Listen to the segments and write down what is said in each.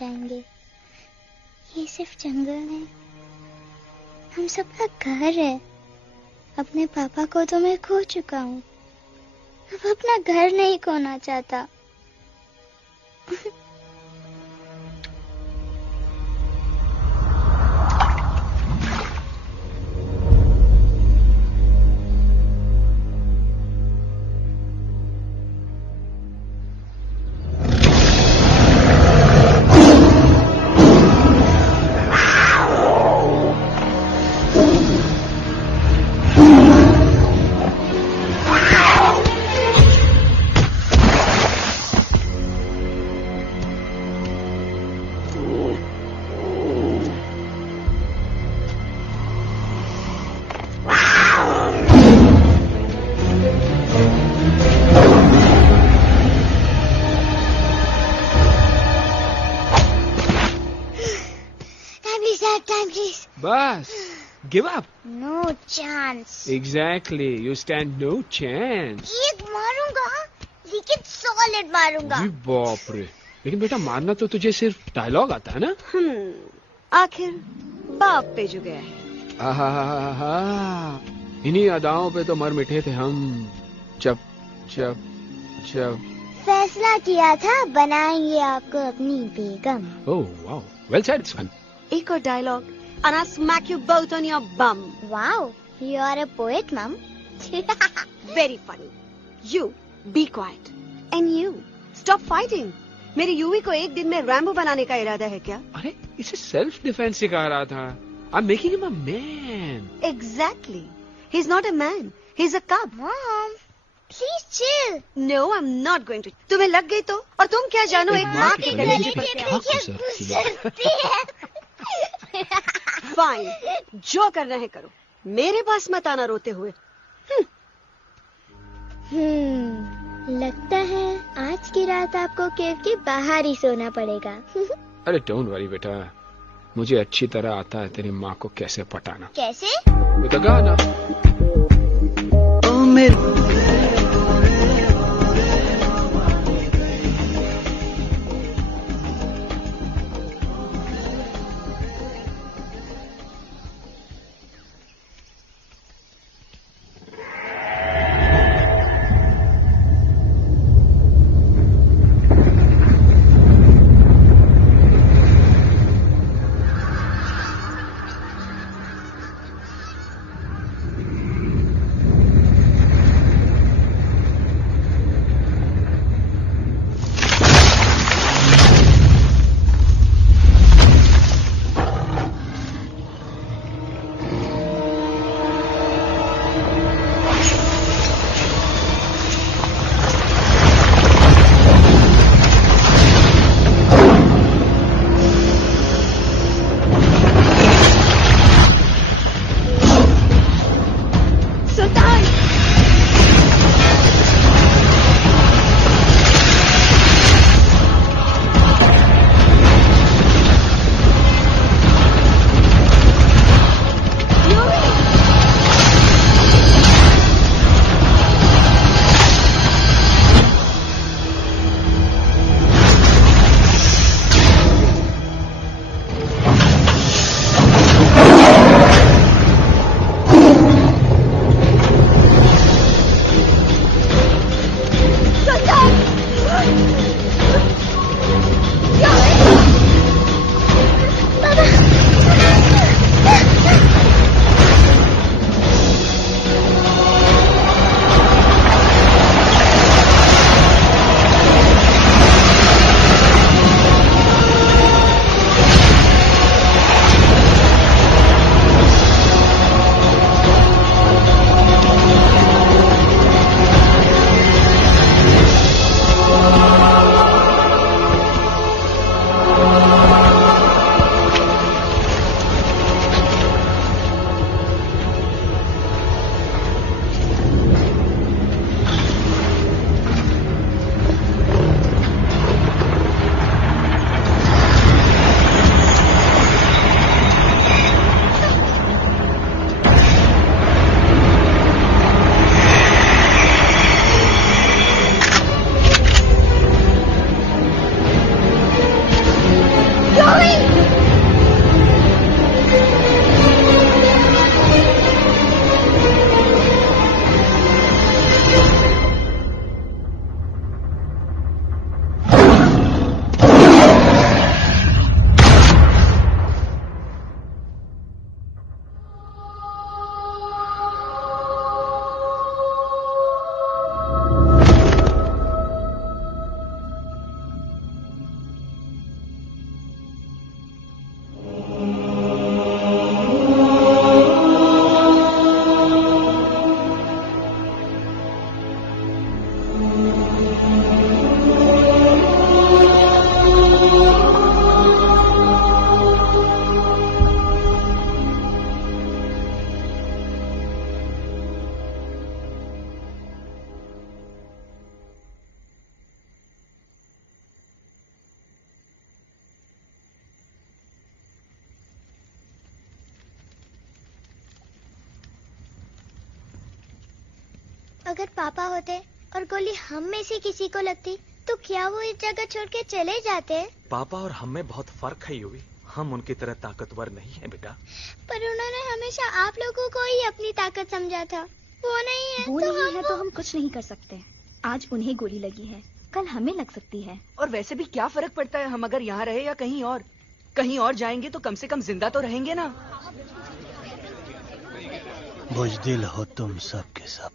जाएंगे। ये सिर्फ जंगल नहीं, हम सबका घर है। अपने पापा को तो मैं खो चुका हूँ, अब अपना घर नहीं खोना चाहता। बस, give up. No chance. Exactly, you stand no chance. एक मारूंगा, लेकिन सॉलिड मारूंगा। अरे बाप रे, लेकिन बेटा मारना तो तुझे सिर्फ डायलॉग आता है ना? आखिर बाप पे जो गया है। आहा, इन्हीं अदाओं पे तो मर मिटे थे हम जब जब जब फैसला किया था बनाएंगे आपको अपनी बेगम। ओह वाओ, वेल सेड सन। एक और dialogue and I'll smack you both on your bum. Wow, you are a poet, Mom. Very funny. You be quiet and you stop fighting. मेरी यूवी को एक दिन में रैम्बो बनाने का इरादा है क्या? अरे इसे सेल्फ डिफेंस सिखा रहा था। I'm making him a man. Exactly. He's not a man. He's a cub. Mom, please chill. No, I'm not going to. तुम्हें लग गई तो? और तुम क्या जानो एक माँ के गले पर क्या गुजरती है। फाइन, जो करना है करो, मेरे पास मत आना रोते हुए। लगता है आज की रात आपको केव के बाहर ही सोना पड़ेगा। अरे डोंट वरी बेटा, मुझे अच्छी तरह आता है तेरी माँ को कैसे पटाना। कैसे? with a गाना। अगर पापा होते और गोली हम में से किसी को लगती तो क्या वो इस जगह छोड़ के चले जाते? पापा और हम में बहुत फर्क है यूवी। हम उनकी तरह ताकतवर नहीं है बेटा। पर उन्होंने हमेशा आप लोगों को ही अपनी ताकत समझा था। वो नहीं है वो तो नहीं है तो हम कुछ नहीं कर सकते। आज उन्हें गोली लगी है, कल हमें लग सकती है। और वैसे भी क्या फर्क पड़ता है हम अगर यहाँ रहे या कहीं और? कहीं और जाएंगे तो कम से कम जिंदा तो रहेंगे ना। बुजदिल हो तुम सब के सब,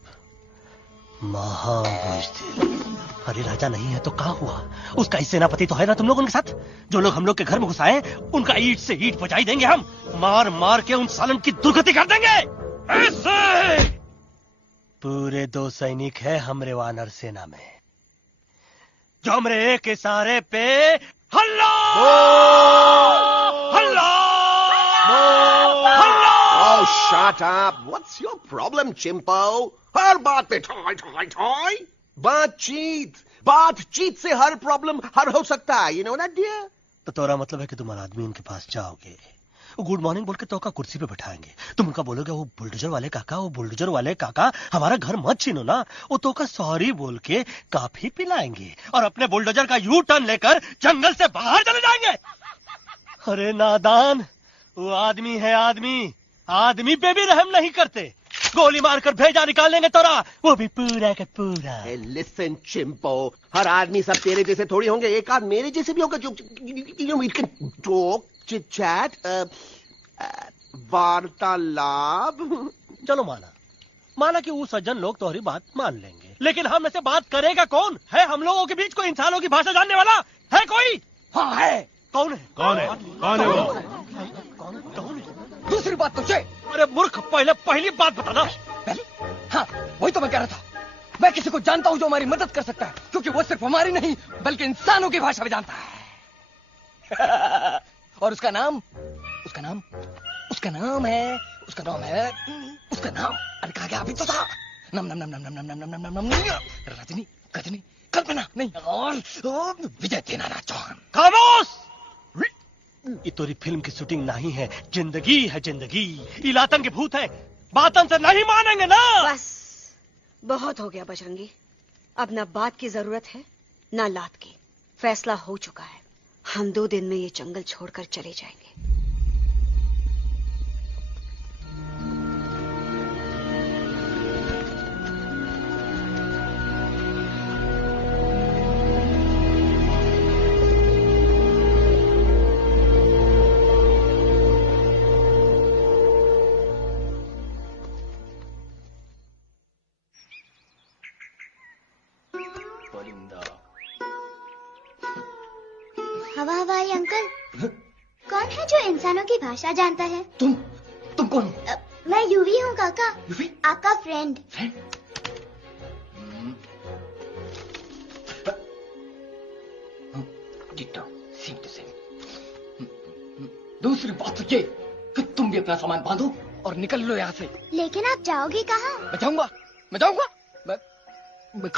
महाबुजदिल। अरे राजा नहीं है तो क्या हुआ? उसका ही सेनापति तो है ना तुम लोग उनके साथ। जो लोग हम लोग के घर में घुसाए उनका ईंट से ईंट बजाई देंगे हम। मार मार के उन सालन की दुर्गति कर देंगे ऐसे। पूरे 2 सैनिक है हमरे वानर सेना में जो हमरे एक इशारे पे हल्ला हल्ला हल्ला। Oh, shut up! What's your problem, Chimpo? हर बात पे ठोय ठोय ठोय। बातचीत से हर प्रॉब्लम हल हो सकता है, you know that dear? तो तोरा मतलब है कि तुम्हारा आदमी उनके पास जाओगे, वो गुड मॉर्निंग बोल के तो का कुर्सी पे बैठाएंगे, तुम उनका बोलोगे वो बुलडोजर वाले काका हमारा घर मत छीनो ना। वो तो का सॉरी बोल के काफी पिलाएंगे और अपने बुलडोजर का यू टर्न लेकर जंगल से बाहर चले जाएंगे। अरे नादान, वो आदमी है आदमी पे भी रहम नहीं करते। गोली मारकर भेजा निकाल लेंगे तोरा, वो भी पूरा का पूरा। Hey, listen, Chimpo. हर आदमी सब तेरे जैसे थोड़ी होंगे, एक आध मेरे जैसे भी होगा जो we can talk, chit chat, वार्तालाप। चलो माना कि वो सज्जन लोग तुम्हारी बात मान लेंगे, लेकिन हम ऐसे बात करेगा कौन? है हम लोगों के बीच कोई इंसानों की भाषा जानने वाला है कोई? हाँ है। कौन है वो? दूसरी बात तो ये। अरे मूर्ख, पहली बात बताना। पहले? हाँ, वही तो मैं कह रहा था। मैं किसी को जानता हूँ जो हमारी मदद कर सकता है, क्योंकि वो सिर्फ हमारी नहीं बल्कि इंसानों की भाषा भी जानता है। और उसका नाम है अरे कहा गया अभी तो था। नम रजनी गजनी कल्पना नहीं और विजय देनाराज चौहान। खामोश! ये तोरी फिल्म की शूटिंग नहीं है, जिंदगी है जिंदगी। इलातन के भूत है, बातन से नहीं मानेंगे ना। बस बहुत हो गया बजरंगी, अब ना बात की जरूरत है ना लात की। फैसला हो चुका है, हम 2 दिन में ये जंगल छोड़कर चले जाएंगे। हवाई अंकल, कौन है जो इंसानों की भाषा जानता है? तुम कौन हो? मैं यूवी हूँ काका, यूवी? आपका फ्रेंड। दूसरी बात तो ये कि तुम भी अपना सामान बांधो और निकल लो यहाँ से। लेकिन आप जाओगे कहाँ? मैं जाऊंगा मैं कहाँ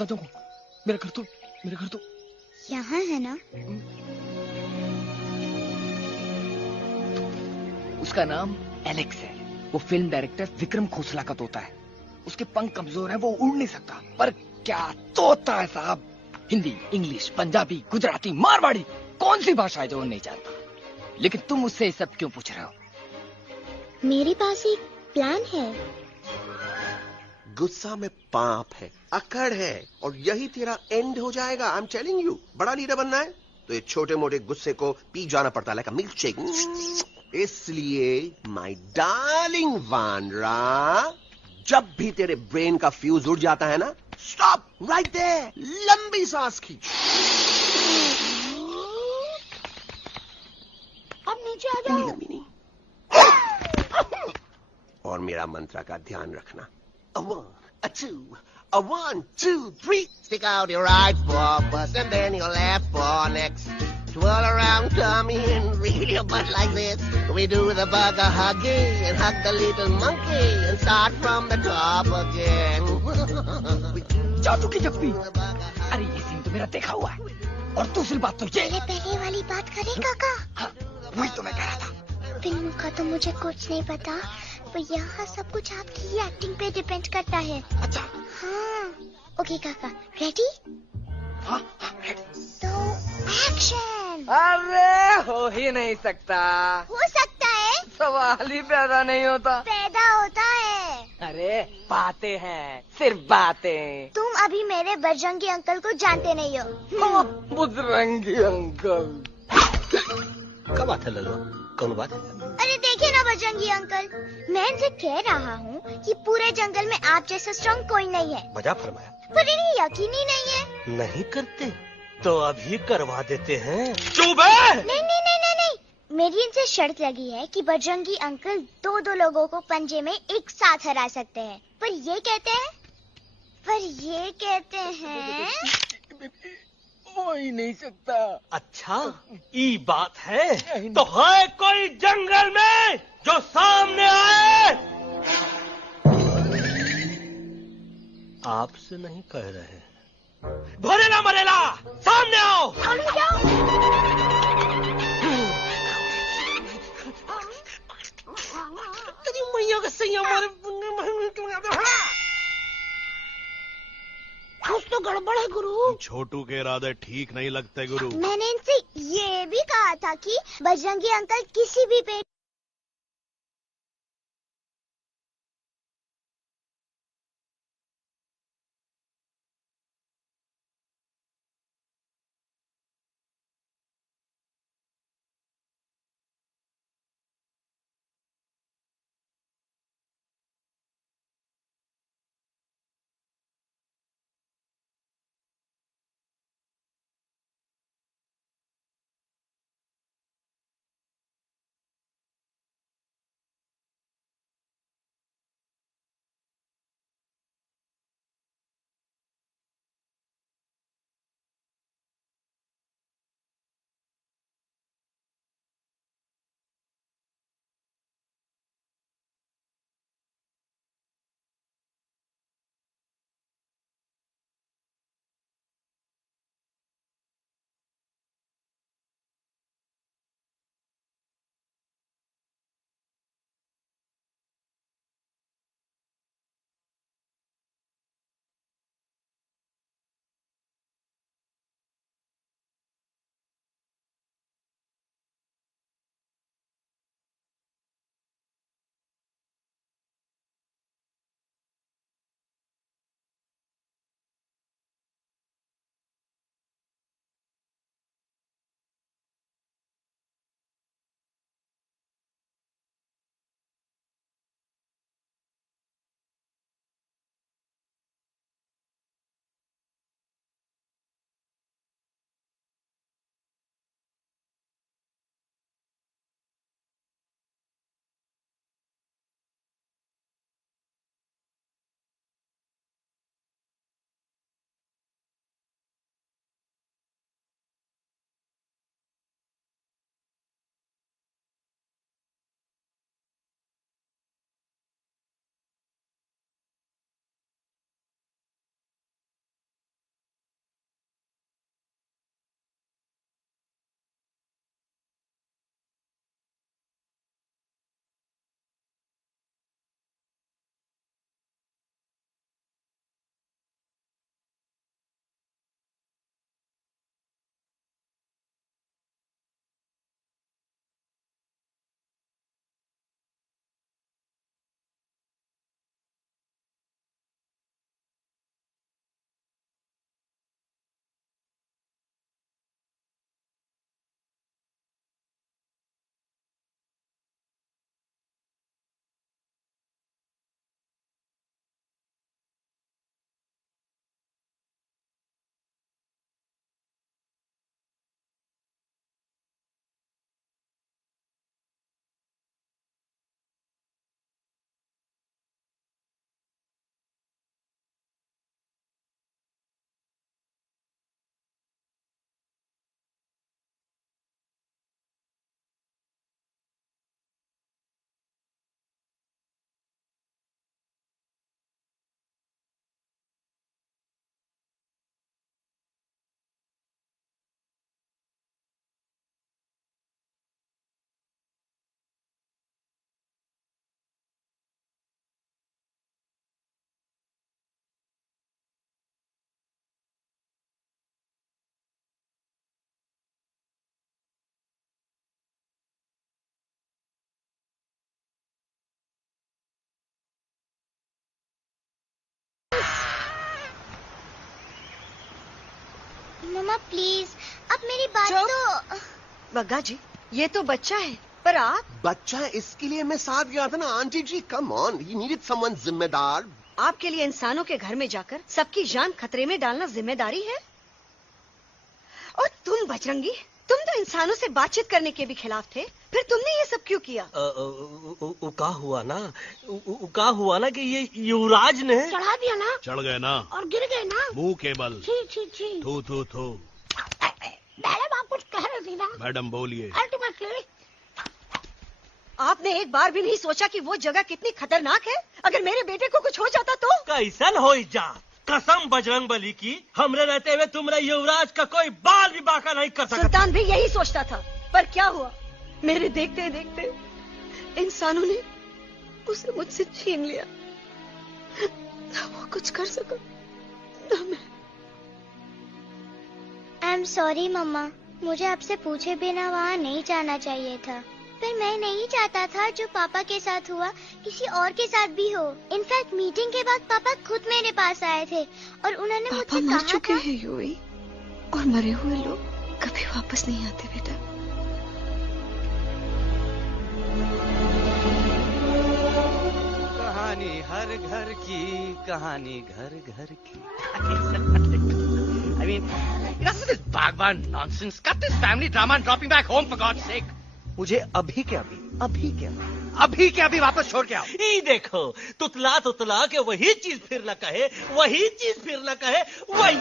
जाऊंगा? मेरा घर तो यहाँ है ना। उसका नाम एलेक्स है। वो फिल्म डायरेक्टर विक्रम खोसला का तोता है। उसके पंख कमजोर हैं, वो उड़ नहीं सकता, पर क्या तोता है साहब। हिंदी, इंग्लिश, पंजाबी, गुजराती, मारवाड़ी, कौन सी भाषा है जो वो नहीं जानता? लेकिन तुम उससे सब क्यों पूछ रहे हो? मेरे पास एक प्लान है। गुस्सा में पाप है, अकड़ है, और यही तेरा एंड हो जाएगा। I am telling you. बड़ा लीडर बनना है तो ये छोटे मोटे गुस्से को पी जाना पड़ता है, लाइक अ मिल्क शेक। इसलिए माय डार्लिंग वानरा, जब भी तेरे ब्रेन का फ्यूज उड़ जाता है ना, स्टॉप राइट देयर, लंबी सांस खींच। अब नीचे आ जाओ। लंबी नहीं। और मेरा मंत्र का ध्यान रखना। A 1, a 2, a 1, 2, 3. Stick out your right paw first and then your left paw next. Twirl around, come in, reel your butt like this. We do the bugger hugging and hug the little monkey and start from the top again. जादू की जप्पी। अरे ये scene तो मेरा देखा हुआ है। और दूसरी बात तो ये। पहले वाली बात करें काका? हाँ, वही तो मैं कह रहा था। फिल्म का तो मुझे कुछ नहीं पता, अब यहाँ सब कुछ आपकी ही एक्टिंग पे डिपेंड करता है। अच्छा। हाँ। ओके काका, रेडी? हाँ, तो एक्शन। अरे हो ही नहीं सकता। हो सकता है। सवाल ही पैदा नहीं होता। पैदा होता है। अरे बातें हैं, सिर्फ बातें। तुम अभी मेरे बजरंगी अंकल को जानते नहीं हो। बजरंगी अंकल। क्या बात है लल्लू, कौन बात है? अरे देखिए ना बजरंगी अंकल, मैं इनसे कह रहा हूँ कि पूरे जंगल में आप जैसा स्ट्रॉन्ग कोई नहीं है। मजा फरमाया। पर इन्हें यकीन ही नहीं है। नहीं करते तो अभी करवा देते हैं। चुप है। नहीं नहीं नहीं नहीं नहीं, मेरी इनसे शर्त लगी है कि बजरंगी अंकल दो लोगों को पंजे में एक साथ हरा सकते हैं। पर ये कहते हैं हो ही नहीं सकता। अच्छा ये बात है तो है कोई जंगल में जो सामने आए? आपसे नहीं कह रहे, भरेला मरेला सामने आओ। मैया का सही हमारे कुछ तो गड़बड़ है गुरु। छोटू के इरादे ठीक नहीं लगते गुरु। मैंने इनसे ये भी कहा था कि बजरंगी अंकल किसी भी पेड़ मम्मा प्लीज, अब मेरी बात चुप। तो। बग्गा जी, ये तो बच्चा है, पर आप बच्चा है इसके लिए मैं साथ गया था ना aunty ji. Come on, he needed someone जिम्मेदार। आपके लिए इंसानों के घर में जाकर सबकी जान खतरे में डालना जिम्मेदारी है? और तुम बजरंगी, तुम तो इंसानों से बातचीत करने के भी खिलाफ थे, फिर तुमने ये सब क्यों किया? का हुआ ना कि ये युवराज ने चढ़ा दिया ना चढ़ गए ना और गिर गए ना। मुंह के बल। छी छी छी। थू थू थू। मैडम आप कुछ कह रहे थे ना। मैडम बोलिए। अल्टीमेटली आपने एक बार भी नहीं सोचा कि वो जगह कितनी खतरनाक है? अगर मेरे बेटे को कुछ हो जाता तो? कैसन हो जा, कसम बजरंग बली की, हमरे रहते हुए तुमरे युवराज का कोई बाल भी बाका नहीं कर सकता। सुल्तान भी यही सोचता था, पर क्या हुआ? मेरे देखते देखते इंसानों ने उसे मुझसे छीन लिया। ना वो कुछ कर सका, ना मैं। आई एम सॉरी मम्मा, मुझे आपसे पूछे बिना वहाँ नहीं जाना चाहिए था। पर मैं नहीं चाहता था जो पापा के साथ हुआ किसी और के साथ भी हो। इनफैक्ट मीटिंग के बाद पापा खुद मेरे पास आए थे और उन्होंने मुझसे कहा मर चुके था हैं यूवी, और मरे हुए लोग कभी वापस नहीं आते बेटा। कहानी हर घर की, कहानी घर घर की। I mean, this is bhagwan nonsense. Cut this family drama and drop me back home for God's sake. मुझे अभी के अभी वापस छोड़ के आओ। ई देखो, तुतला तुतला के वही चीज फिर न कहे, वही चीज फिर न कहे, वही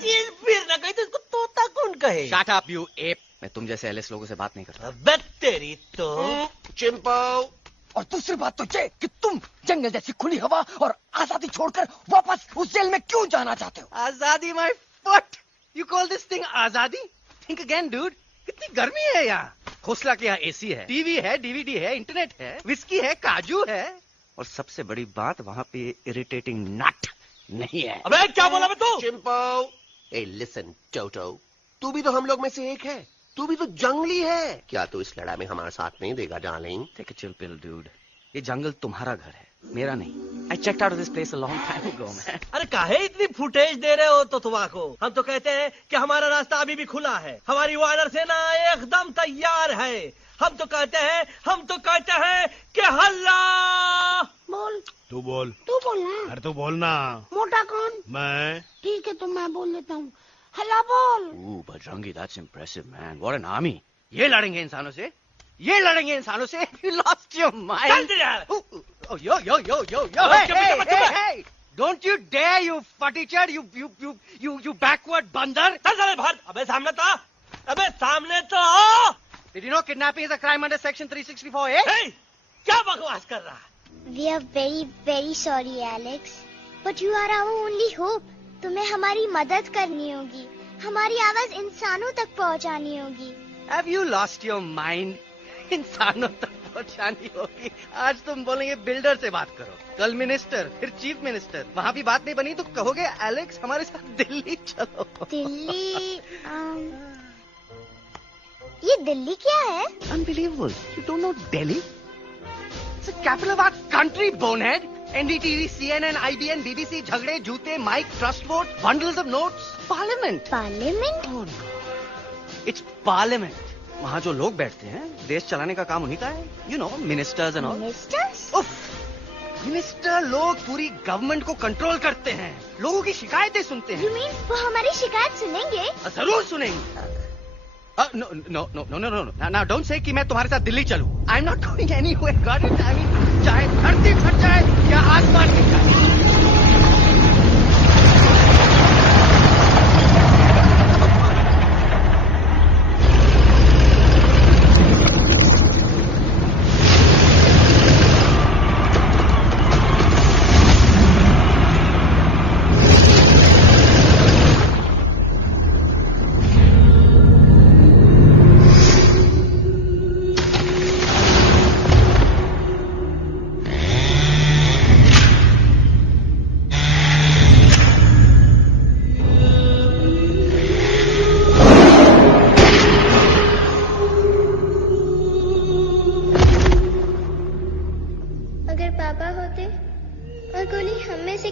चीज फिर न कहे, तो इसको तोता कौन कहे? Shut up, you ape. मैं तुम जैसे एलिस लोगों से बात नहीं करता। बस तेरी तो। चिंपो। और दूसरी बात तो ये कि तुम जंगल जैसी खुली हवा और आजादी छोड़कर वापस उस जेल में क्यों जाना चाहते हो? आजादी my foot. You call this thing आजादी? Think again, dude. कितनी गर्मी है यहाँ। खोसला के यहाँ एसी है, टीवी है, डीवीडी है, इंटरनेट है, विस्की है, काजू है, और सबसे बड़ी बात वहाँ पे इरिटेटिंग नट नहीं है। अबे क्या बोला मैं तू? चिंपो। ए लिसन टोटो, तू भी तो हम लोग में से एक है। तू भी तो जंगली है। क्या तू इस लड़ाई में हमारा साथ नहीं देगा darling? Take a chill pill dude. ये जंगल तुम्हारा घर है, मेरा नहीं। I checked out of this place a long time ago, man. अरे काहे इतनी फुटेज दे रहे हो तुतवा को? हम तो कहते हैं कि हमारा रास्ता अभी भी खुला है, हमारी वानर सेना एकदम तैयार है। हम तो कहते हैं कि हल्ला। बोल। तू बोल। तू बोलना। अरे तू बोलना। मोटा कौन? मैं। ठीक है तो मैं बोल देता हूँ। हल्ला बोल। Ooh, Bajrangi, that's impressive, man. What an army. ये लड़ेंगे इंसानों से? You lost your mind. Oh, yo. Hey. Don't you dare, you fatty-chad, you backward bandar. अबे सामने तो आओ। Did you know kidnapping is a crime under section 364A? Hey, क्या बकवास कर रहा है? We are very very sorry Alex, but you are our only hope. तुम्हें हमारी मदद करनी होगी, हमारी आवाज इंसानों तक पहुंचानी होगी। Have you lost your mind? इंसानों तक पहुंचानी होगी। आज तुम बोलेंगे बिल्डर से बात करो, कल मिनिस्टर, फिर चीफ मिनिस्टर। वहाँ भी बात नहीं बनी तो कहोगे एलेक्स हमारे साथ दिल्ली चलो। दिल्ली? ये दिल्ली क्या है? Unbelievable. You don't know Delhi? It's the capital of our country, bonehead. NDTV, CNN, IBN, BBC, झगड़े, जूते, mic, trust vote, bundles of notes, parliament. Parliament? Oh no. It's parliament. वहाँ जो लोग बैठते हैं, देश चलाने का काम उन्हीं का है। You know, ministers and all. Ministers? उफ, मिनिस्टर लोग पूरी गवर्नमेंट को कंट्रोल करते हैं, लोगों की शिकायतें सुनते हैं। You mean वो हमारी शिकायत सुनेंगे? जरूर सुनेंगे। No. Now don't say कि मैं तुम्हारे साथ दिल्ली चलूं. I'm not going anywhere. Got it? I mean, चाहे धरती फट जाए या आसमान गिर जाए।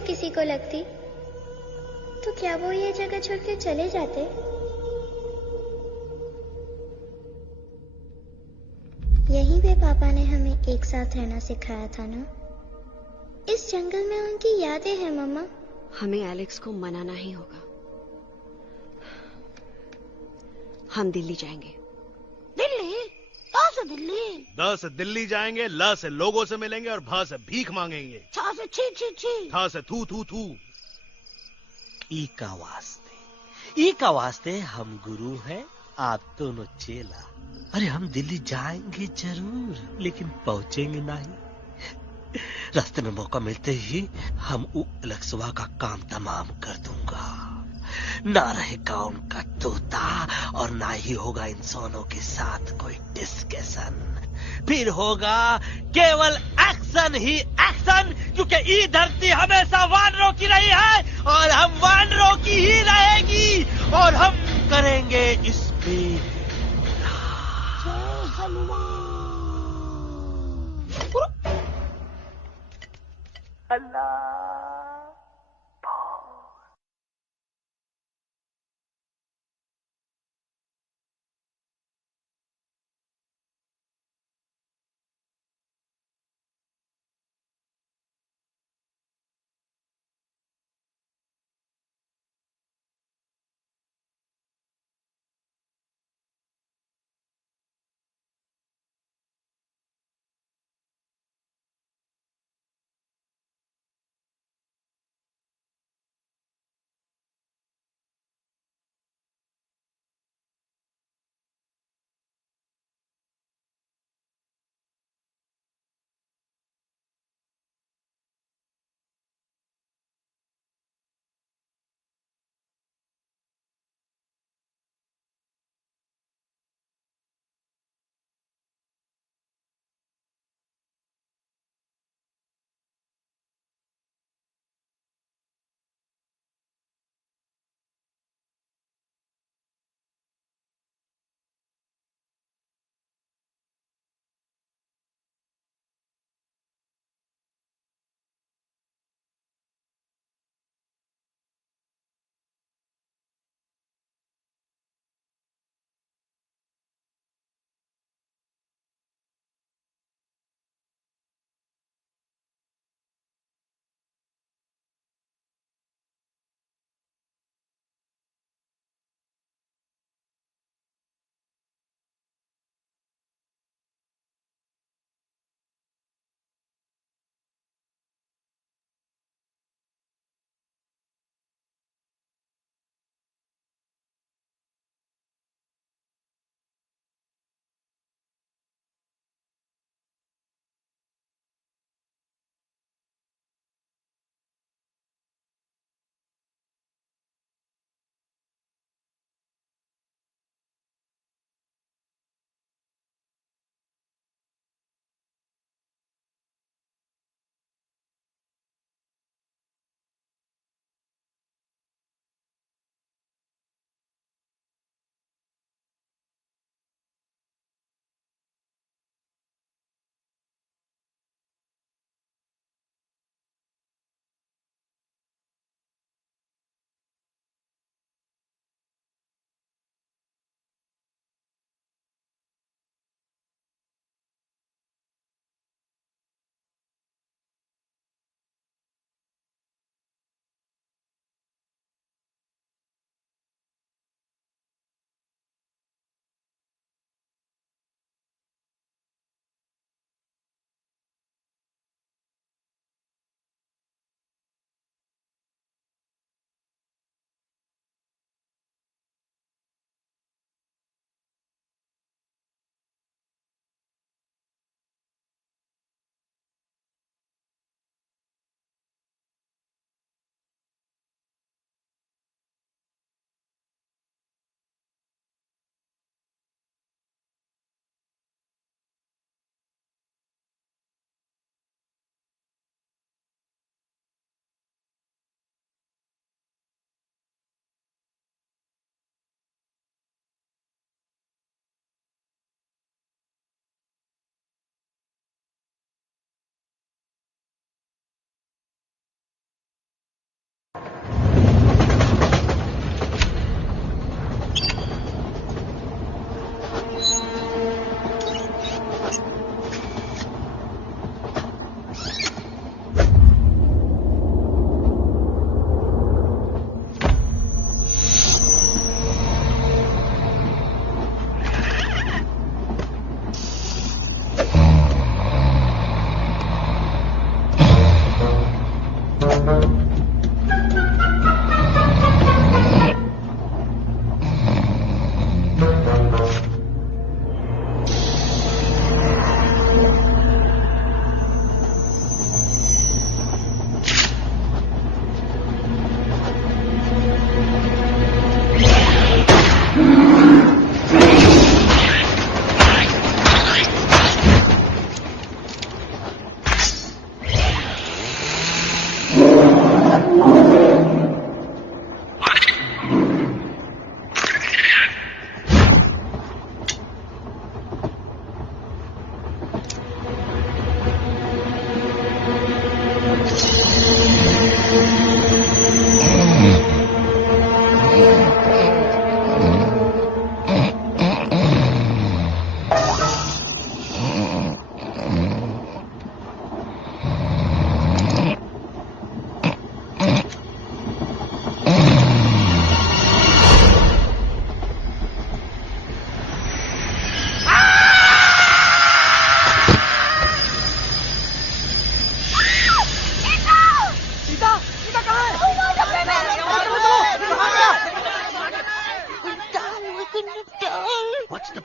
किसी को लगती तो क्या वो ये जगह छोड़ के चले जाते? यहीं पे पापा ने हमें एक साथ रहना सिखाया था ना। इस जंगल में उनकी यादें हैं मम्मा। हमें एलेक्स को मनाना ही होगा। हम दिल्ली जाएंगे। दिल्ली? कहाँ से दिल्ली? द से दिल्ली जाएंगे, ल से लोगों से मिलेंगे और भ से भीख मांगेंगे, छ से छी छी छी, थ से थू थू थू। ई का वास्ते हम गुरु हैं, आप दोनों चेला। अरे हम दिल्ली जाएंगे जरूर, लेकिन पहुंचेंगे नहीं। रास्ते में मौका मिलते ही हम अलक्सवा का काम तमाम कर दूंगा। ना रहेगा उनका तोता और ना ही होगा इंसानों के साथ कोई डिस्कशन। फिर होगा केवल एक्शन ही एक्शन, क्योंकि ये धरती हमेशा वानरों की रही है और हम वानरों की ही रहेगी और हम करेंगे इस पे अल्लाह।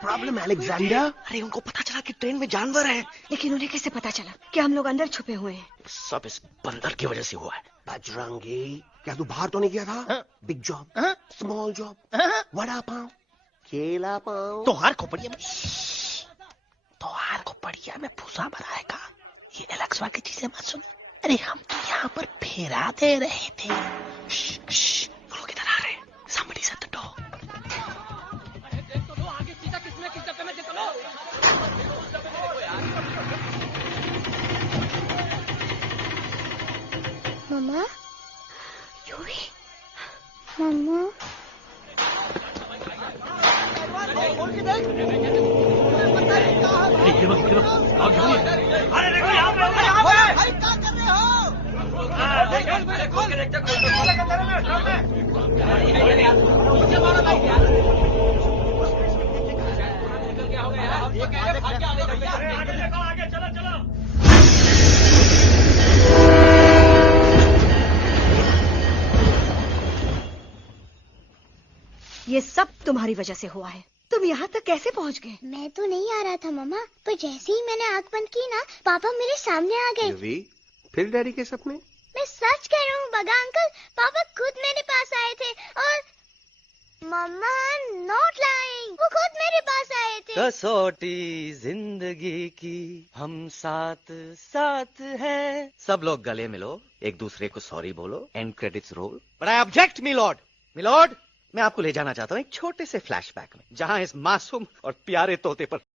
Problem Alexander? अरे उनको पता चला कि ट्रेन में जानवर है। लेकिन उन्हें कैसे पता चला कि हम लोग अंदर छुपे हुए हैं? सब इस बंदर की वजह से हुआ है। बजरंगी, क्या तू बाहर तो नहीं गया था? Big job, small job, vada pav, केला पाव। तोहार खोपड़िया में भूसा बनाएगा। ये एलेक्सा की चीजें मत सुनो। अरे हम तो यहाँ पर फेरा दे रहे थे। वो लोग इधर आ रहे हैं। Somebody shut the door. Mumma, Yuvi, mumma. अरे देखो यहाँ पे भाई क्या कर रहे ये सब तुम्हारी वजह से हुआ है। तुम यहाँ तक कैसे पहुँच गए? मैं तो नहीं आ रहा था मम्मा, पर जैसे ही मैंने आंख बंद की ना, पापा मेरे सामने आ गए। यूवी, फिर डैडी के सपने? मैं सच कह रहा हूँ बगा अंकल, पापा खुद मेरे पास आए थे और मम्मा नॉट लाइंग, वो खुद मेरे पास आए थे। कसौटी जिंदगी की हम साथ साथ हैं। सब लोग गले मिलो, एक दूसरे को सॉरी बोलो, end credits roll. But I object my lord, मैं आपको ले जाना चाहता हूँ एक छोटे से फ्लैशबैक में, जहाँ इस मासूम और प्यारे तोते पर